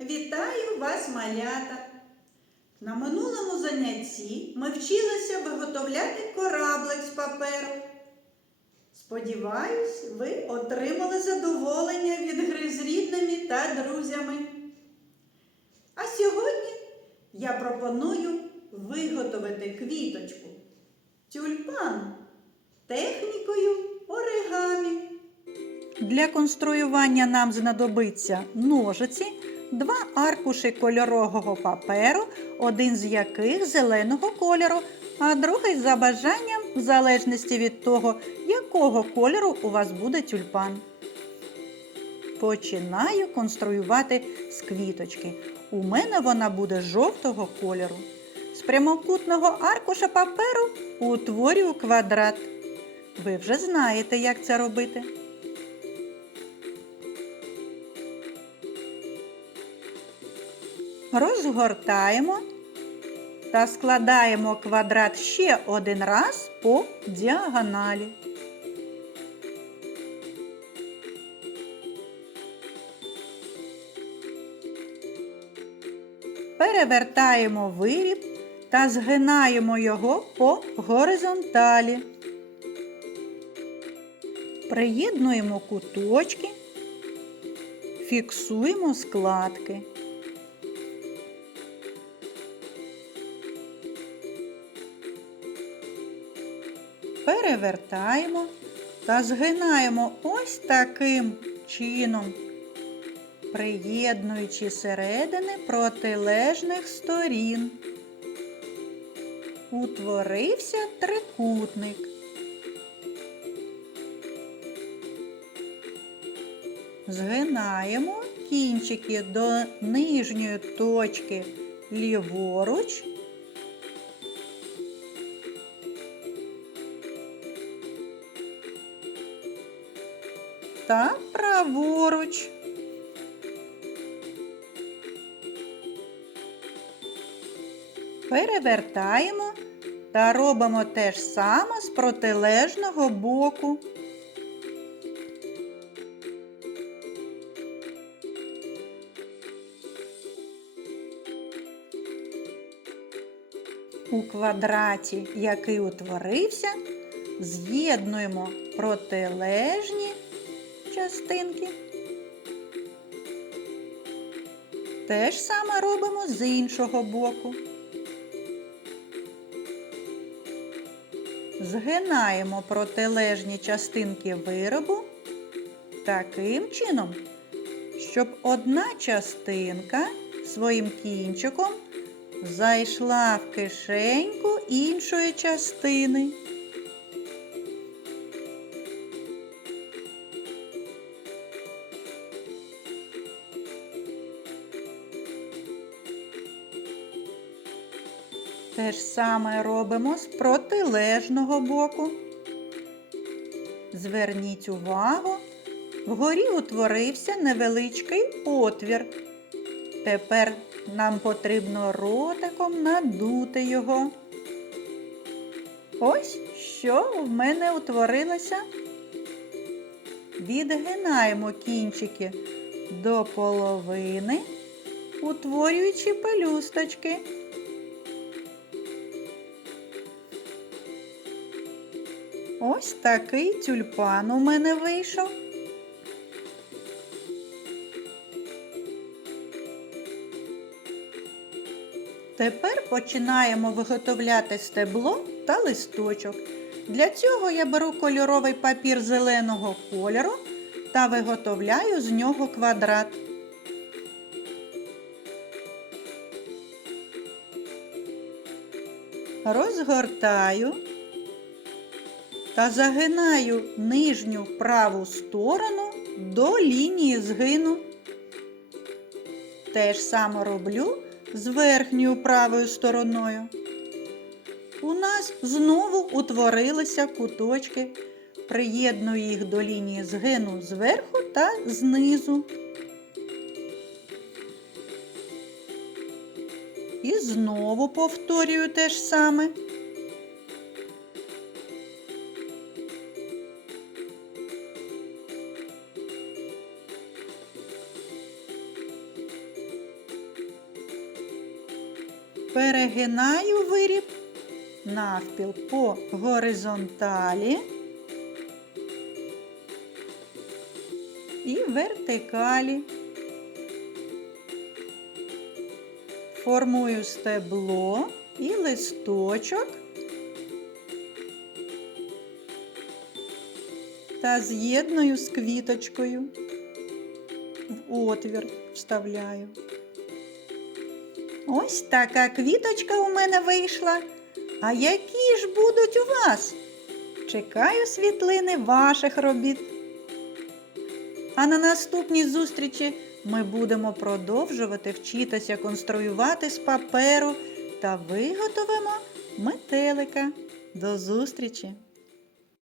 Вітаю вас, малята! На минулому занятті ми вчилися виготовляти кораблик з паперу. Сподіваюсь, ви отримали задоволення від гри з рідними та друзями. А сьогодні я пропоную виготовити квіточку тюльпан технікою оригамі. Для конструювання нам знадобиться ножиці, два аркуші кольорового паперу, один з яких зеленого кольору, а другий за бажанням, в залежності від того, якого кольору у вас буде тюльпан. Починаю конструювати з квіточки. У мене вона буде жовтого кольору. З прямокутного аркуша паперу утворюю квадрат. Ви вже знаєте, як це робити. Розгортаємо та складаємо квадрат ще один раз по діагоналі. Перевертаємо виріб та згинаємо його по горизонталі. Приєднуємо куточки, фіксуємо складки. Перевертаємо та згинаємо ось таким чином, приєднуючи середини протилежних сторін. Утворився трикутник. Згинаємо кінчики до нижньої точки ліворуч. Та праворуч. Перевертаємо та робимо те ж саме з протилежного боку. У квадраті, який утворився, з'єднуємо протилежні частинки. Те ж саме робимо з іншого боку. Згинаємо протилежні частинки виробу таким чином, щоб одна частинка своїм кінчиком зайшла в кишеньку іншої частини. Те ж саме робимо з протилежного боку. Зверніть увагу, вгорі утворився невеличкий отвір. Тепер нам потрібно ротиком надути його. Ось що в мене утворилося. Відгинаємо кінчики до половини, утворюючи пелюсточки. Ось такий тюльпан у мене вийшов. Тепер починаємо виготовляти стебло та листочок. Для цього я беру кольоровий папір зеленого кольору та виготовляю з нього квадрат. Розгортаю та загинаю нижню праву сторону до лінії згину. Те ж саме роблю з верхньою правою стороною. У нас знову утворилися куточки. Приєдную їх до лінії згину зверху та знизу. І знову повторюю те ж саме. Перегинаю виріб навпіл по горизонталі і вертикалі. Формую стебло і листочок та з'єдную з квіточкою. В отвір вставляю. Ось така квіточка у мене вийшла. А які ж будуть у вас? Чекаю світлини ваших робіт. А на наступній зустрічі ми будемо продовжувати вчитися конструювати з паперу та виготовимо метелика. До зустрічі!